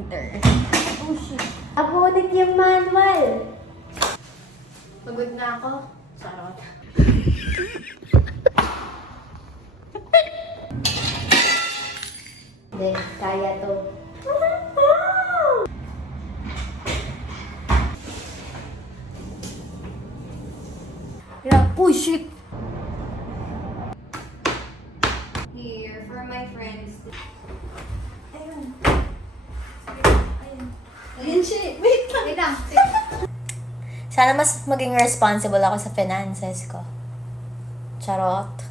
printer. Oh shit. Apunit yung manual. Pagod na ako. Charot. Hindi, kaya to. Yeah, oh shit! Here, for my friends. Ayun. Ayun. Ayun, shit. Wait lang. Wait lang. Sana mas maging responsible ako sa finances ko. Charot.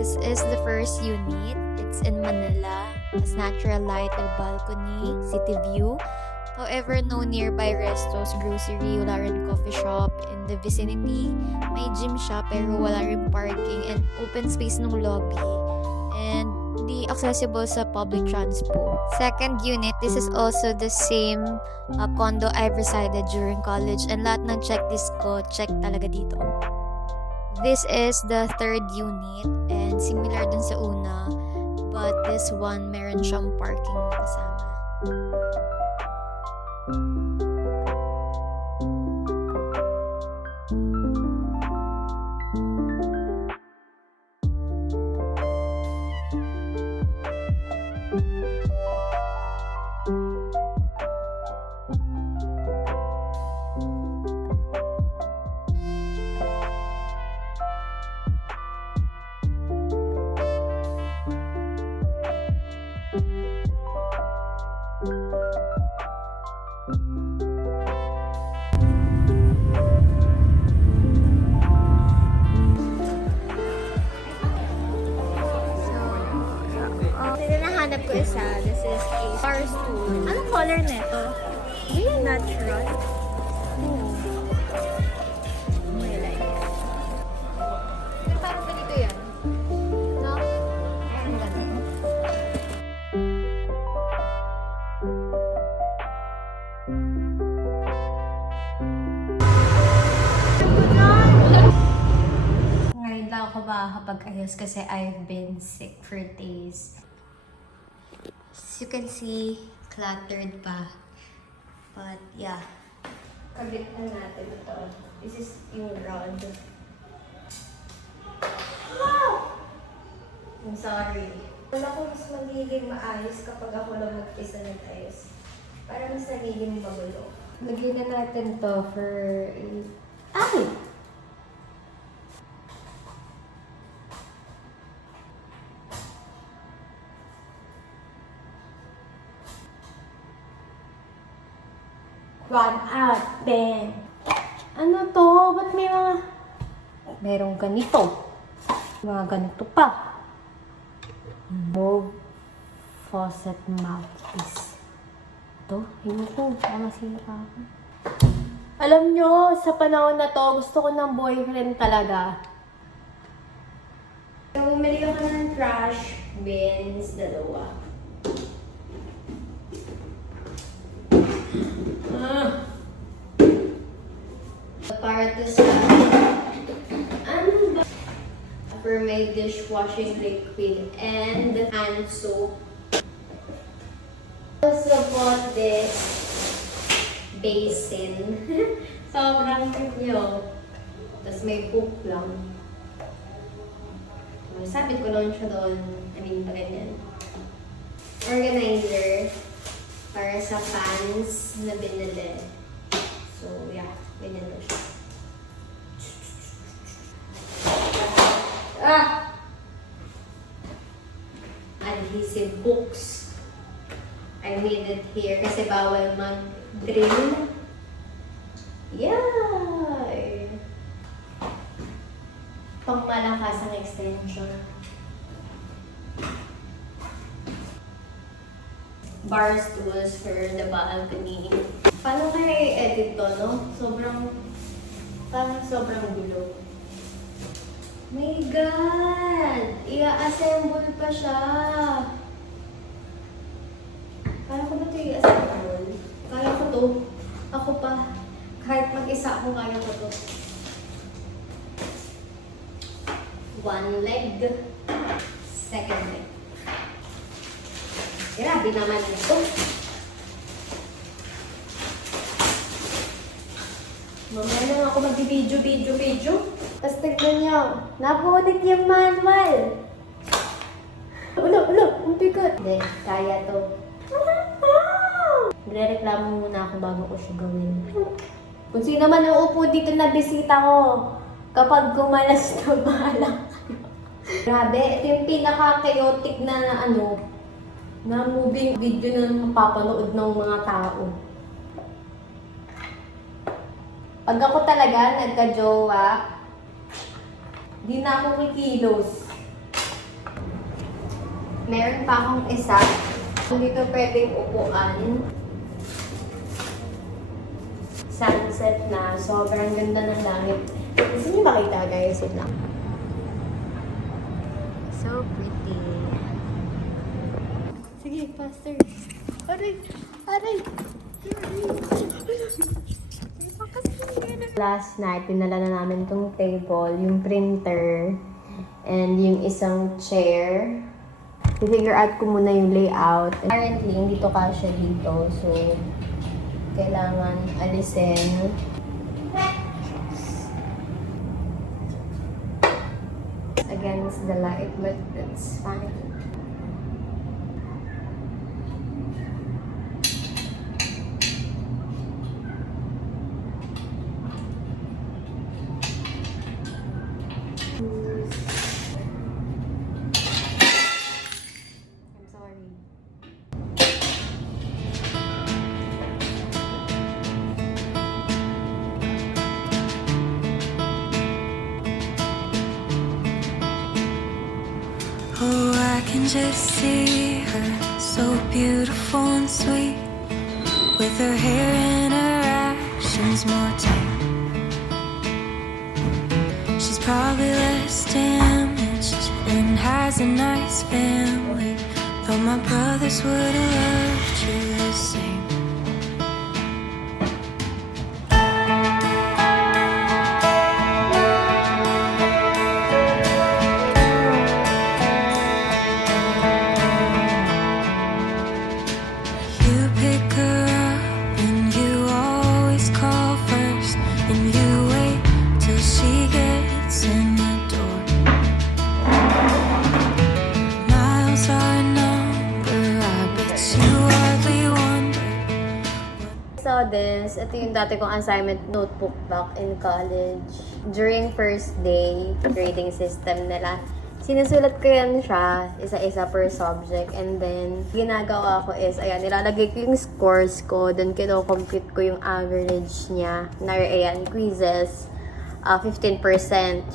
This is the first unit. It's in Manila. Has natural light with balcony, city view. However, no nearby restos, grocery, wala rin coffee shop in the vicinity. May gym shop pero wala rin parking and open space ng lobby. And hindi accessible sa public transport. Second unit, this is also the same condo I've resided during college and lahat ng checklist ko, check talaga dito. This is the third unit and similar dun sa una, but this one meron siyang parking na kasama. Hinahanap ko isa. This is a bar stool. Anong color nito? Really natural. I like it. Parang ganito yan. No? Ang ganda. Ngayon lang ako makakapag-ayos kasi I've been sick for days. As you can see, cluttered pa. But yeah. Kabit na natin ito. This is yung rod. I'm sorry. Wala ko mas magiging maayos kapag ako lang mag-isa nag-ayos. Para mas nagiging magulo. Lagyan na natin to for... Ay! Run out, Ben. Ano to? Ba't may mga... Merong ganito. Mga ganito pa. Mauve faucet mouthpiece. Ito, hindi ko. Baka masira ako. Alam nyo, sa panahon na to, gusto ko ng boyfriend talaga. So, bumili ako ng trash bins, dalawa. Para to sa ano ba? For my dishwashing liquid and hand soap. Also bought this basin. Sobrang cute nyo. Tapos may hook lang. Sabit ko lang siya doon. I mean, pa ganyan. Organizer para sa pans na binili. So, yeah. Ganyan lang siya. Adhesive hooks. I I made it here kasi bawal mag-drill. Yeah! Pang malakas ang extension. Bar stools for the balcony. Paano kaya i-edit to, no? Parang sobrang gulo. My God! I-assemble pa siya. Kaya ko ba ito i-assemble? Kaya ko to. Ako pa. Kahit mag-isa ako, kaya ko to. One leg. Second leg. Grabe naman ito. Mamaya lang ako mag-video. Tapos tignan nyo. Napunit yung manual. Ulo, ang bigat. Hindi, kaya to. Nagre-reklamo muna ako bago ko siya gawin. Kung sino man uupo dito na bisita ko, kapag kumalas na bahala kayo. Grabe, ito yung pinaka-chaotic na na moving video na mapapanood ng mga tao. Pag ako talaga nagka-jowa, di na ako kikilos. Meron pa akong isa. Dito pwedeng upuan. Sunset na. Sobrang ganda ng langit. Gusto niyo makita guys? Yun lang. So pretty. Sige, faster. Aray! Last night, pinala na namin tong table, yung printer, and yung isang chair. I-figure out ko muna yung layout. Apparently, hindi to kasya dito, so kailangan alisin. Against the light, but that's fine. I'm sorry. Oh, I can just see her, so beautiful and sweet, with her hair and her actions more tame. She's probably less damaged and has a nice family, though my brothers would have loved you the same. So this, ito yung dati kong assignment notebook back in college. During first day, grading system nila, sinusulat ko yan siya, isa-isa per subject. And then, ginagawa ko is, ayan, nilalagay ko yung scores ko, then kino-compute ko yung average niya. Ayan, quizzes, 15%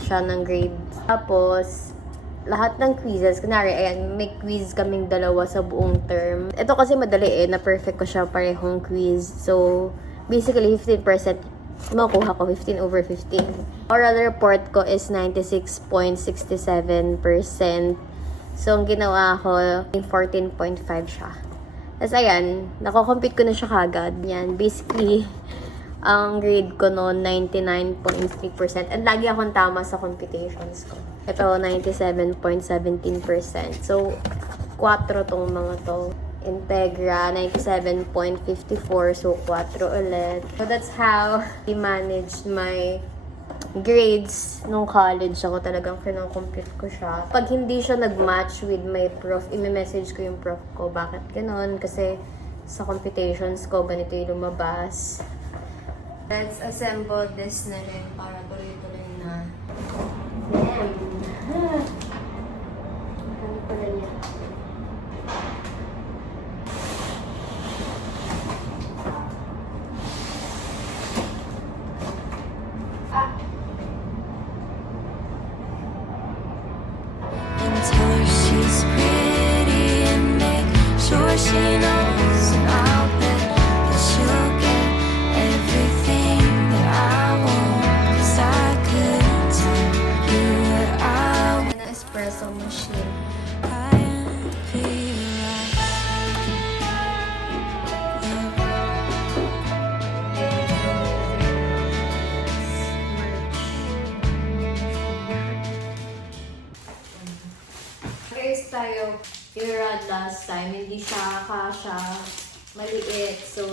siya ng grade. Tapos, lahat ng quizzes, kunwari, ayan, may quiz kaming dalawa sa buong term. Ito kasi madali na perfect ko siya parehong quiz. So, basically, 15%, makuha ko 15 over 15. Oral report ko is 96.67%. So, ang ginawa ko, 14.5 siya. Tapos, ayan, nako-compute ko na siya kagad. Yan, basically, ang grade ko noon, 99.3%. And lagi akong tama sa computations ko. Ito, 97.17%. So, 4 tong mga to. Integra, 97.54. So, 4 ulit. So, that's how I managed my grades nung college. Ako talagang kinocompute ko siya. Pag hindi siya nag-match with my prof, i-message ko yung prof ko. Bakit ganon? Kasi sa computations ko, ganito yung lumabas. Let's assemble this na rin para tuloy-tuloy na. Damn! Ano pala niya? that last time. Hindi siya kasha. Maliit. So,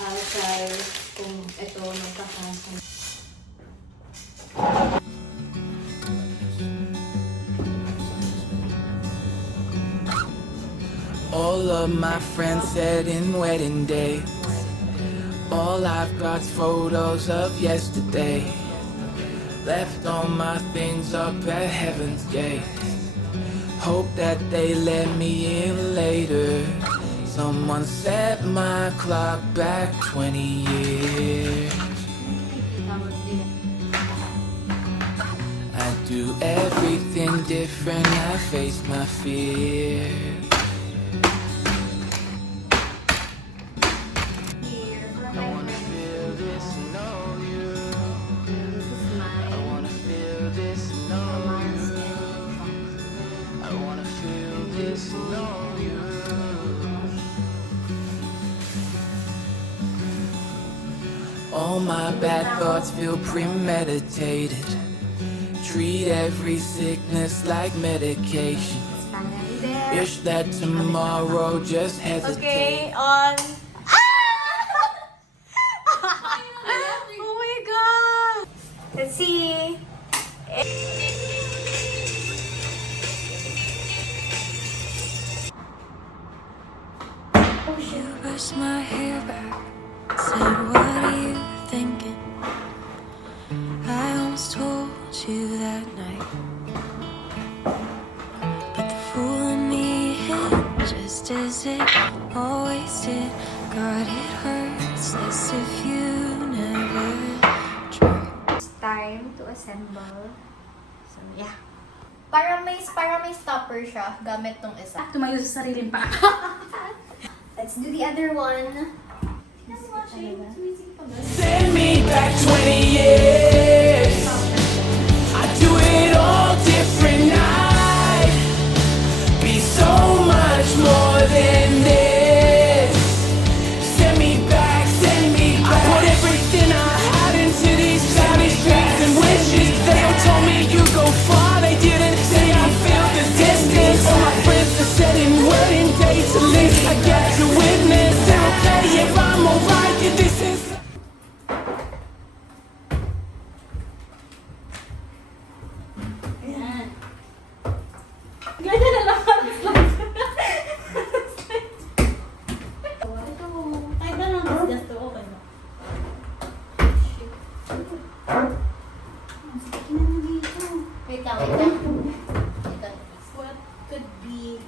I'll try kung ito magkakasya. All of my friends said in wedding days. All I've got's photos of yesterday. Left all my things up at heaven's gate. Hope that they let me in later. Someone set my clock back 20 years. I do everything different, I face my fears. Here, for I my wanna friend. feel this and know you. This is my I wanna feel this and know romance you. and I wanna feel this and know you. All my bad thoughts feel premeditated. Treat every sickness like medication. finally there. Wish that tomorrow just hesitated. Okay, on. Oh my god! Let's see. You brushed my hair back, said, "What are you thinking?" I almost told you that night, but the fool in me hit just as it always did. God, it hurts as if you never tried. It's time to assemble. So, yeah. Para may stopper siya gamit tong isa. Tumayo sa sariling pa. Let's do the other one. Send me back 20 years. I do it all different. I'd be so much more than this. Send me back, send me back. I put everything I had into these childish dreams and wishes. They all told me you go far. They didn't say I feel the distance. All my friends are setting wedding dates. At least I get to witness. They're okay if I'm alright. Yeah, this is. Ayan. Ganyan na lang parang slide. Ito, kahit na lang gasgas to, okay na. Ang sakit na na dito. Wait lang, wait lang. Wait lang. What could be...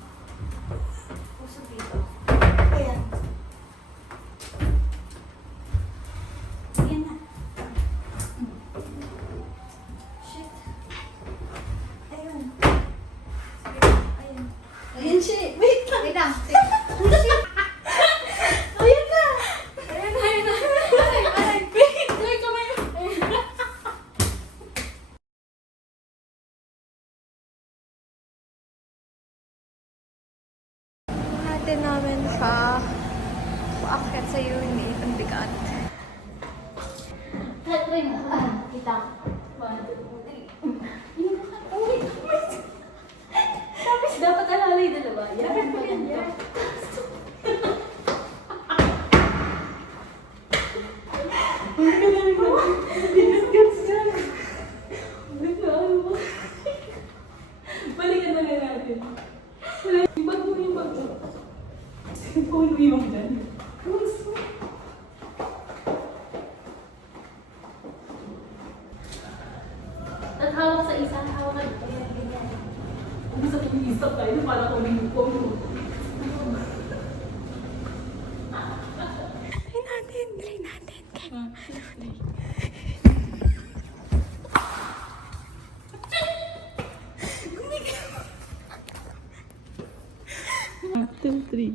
Puso dito. Ayan. Ayan na. Shit. Ayun. Ayun. Ayun siya. Wait lang. Wait lang. Ayun na. Ayun na. Ayun na. Aray. Wait. Wait, kamay. Ayun na. Natin namin siya. Paakyat sa unit. Ang bigat. Try mo. Kita. 1, 2, 3. Uy, tapos dapat alalay dalawa. Yan. Yan. Balikan na lang natin. Yung bag mo, yung bag mo. Phone mo yung dyan. At hawak sa isa, hawak ka dito. Ayan, ganyan. Kung gusto kong i-stop tayo, para kung yung phone mo. Try natin. Two, three.